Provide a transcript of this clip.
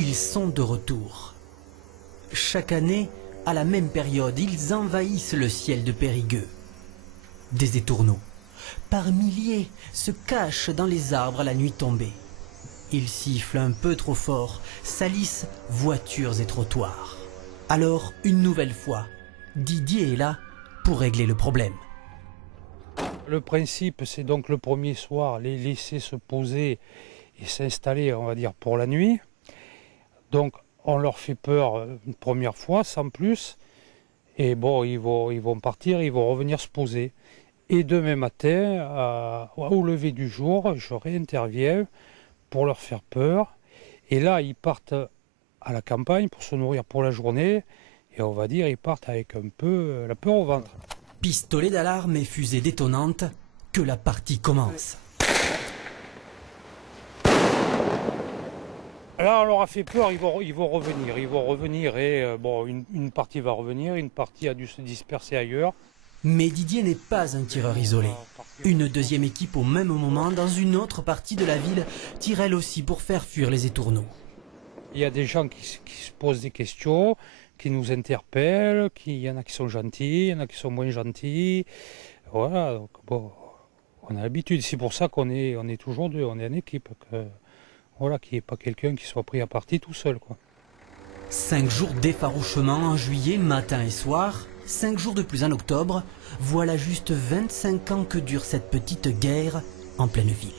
Ils sont de retour. Chaque année, à la même période, ils envahissent le ciel de Périgueux. Des étourneaux, par milliers, se cachent dans les arbres à la nuit tombée. Ils sifflent un peu trop fort, salissent voitures et trottoirs. Alors, une nouvelle fois, Didier est là pour régler le problème. Le principe, c'est donc le premier soir, les laisser se poser et s'installer, on va dire, pour la nuit. Donc, on leur fait peur une première fois, sans plus. Et bon, ils vont partir, ils vont revenir se poser. Et demain matin, au lever du jour, je réinterviens pour leur faire peur. Et là, ils partent à la campagne pour se nourrir pour la journée. Et on va dire, ils partent avec un peu la peur au ventre. Pistolet d'alarme et fusée détonnante, que la partie commence. Là, on leur a fait peur, ils vont revenir et bon, une partie va revenir, une partie a dû se disperser ailleurs. Mais Didier n'est pas un tireur isolé. Une deuxième équipe au même moment, dans une autre partie de la ville, tire elle aussi pour faire fuir les étourneaux. Il y a des gens qui se posent des questions, qui nous interpellent, il y en a qui sont gentils, il y en a qui sont moins gentils. Voilà, donc bon, on a l'habitude. C'est pour ça qu'on est toujours deux, on est une équipe. Voilà, qu'il n'y ait pas quelqu'un qui soit pris à partie tout seul, quoi. 5 jours d'effarouchement en juillet, matin et soir, 5 jours de plus en octobre, voilà juste 25 ans que dure cette petite guerre en pleine ville.